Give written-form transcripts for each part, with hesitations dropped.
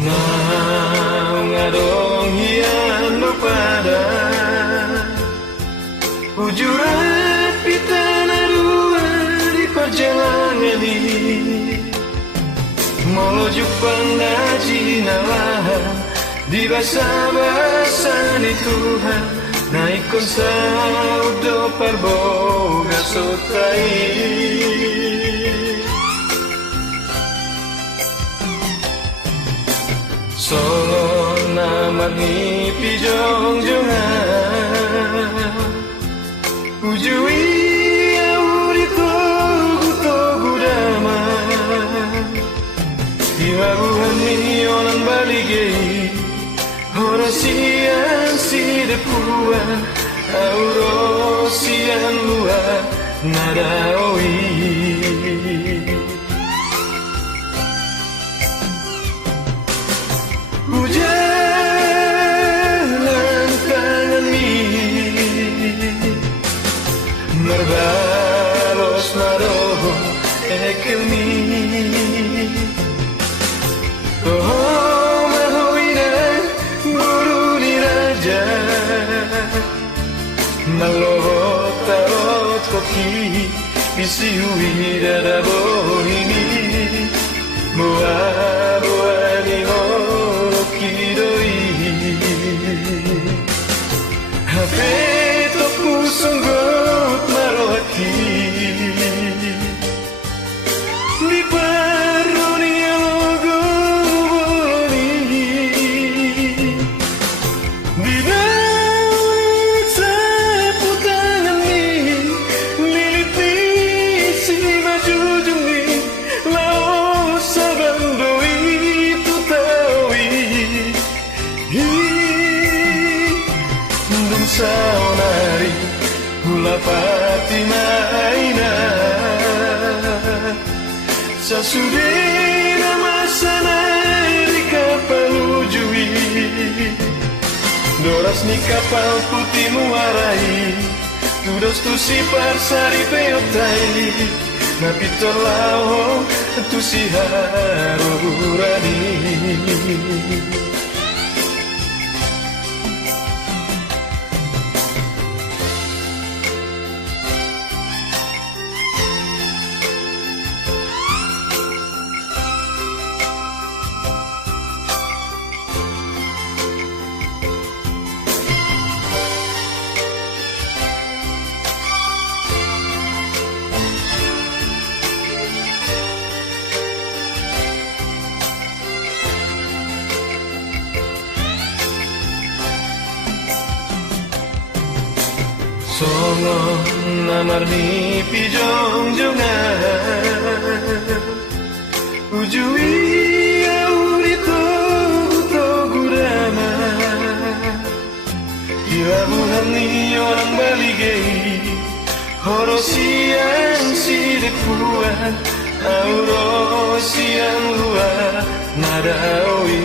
Mau ngadong hian lo pada ujur api tanah dua di perjalanan ini menuju pendaji nalahan di basa-basa ni Tuhan naik konsau do parboga sotai Solo nama ni pijong-jongan Ujui auri togu dama Iwaruhan ni onan baligay Horasian si depuan Aurosian luar nadaoi Jalan tangan ini Merbalos maroh ekemi Oh mahoina guru di raja Malot tarot koki Bisihui dada bohini Boa ni hokidoi Hape pusunggot marohaki Di paroni logo boni Di bawah seputangan ni Lilit ni si maju jumi Lao sabandoi tutawi Dum saunari hula pati maina Sasudina masana di kapal ujui Doras ni kapal putih muarai Tudos tu si parsari peotai Napitor lao tu si harurani Songo namar ni pijong-jongan Ujui auri togu dama Ilabuhan ni orang baligay Horosian si depuan Aurosian luar nadaoi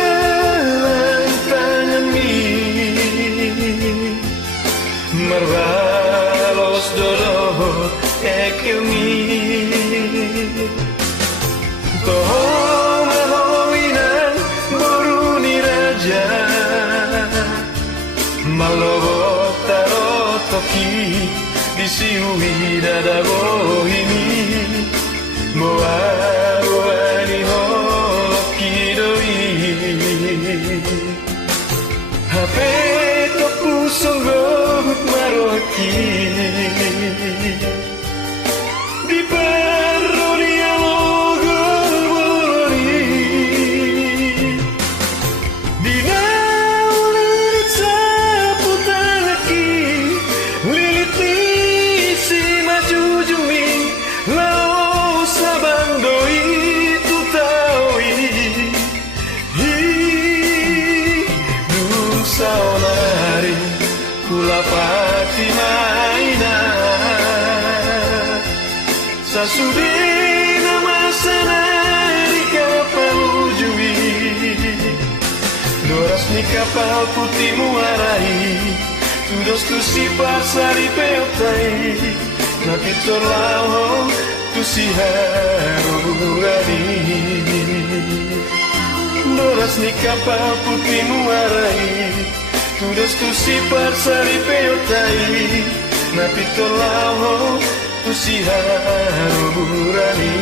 Jalan tangan mi Merbalos dodo ekemi Toho mahoinan boruni raja Malobot tarot toki Disiui dada bohimi Boa-boani Hape to pusunggot maroki Di paroni logo boni Di naulit saputan aki Lilit ni si maju jumi Lao sabandoi tutawi Saunari kula pati maina Sasudina masana di kapal ujui Doras ni kapal putih muarai tudos tu si pasari peotai na pitolao tu si harurani Doras ni kapal putih muarai tudos tu si pasari peotai na pitolao tu si harurani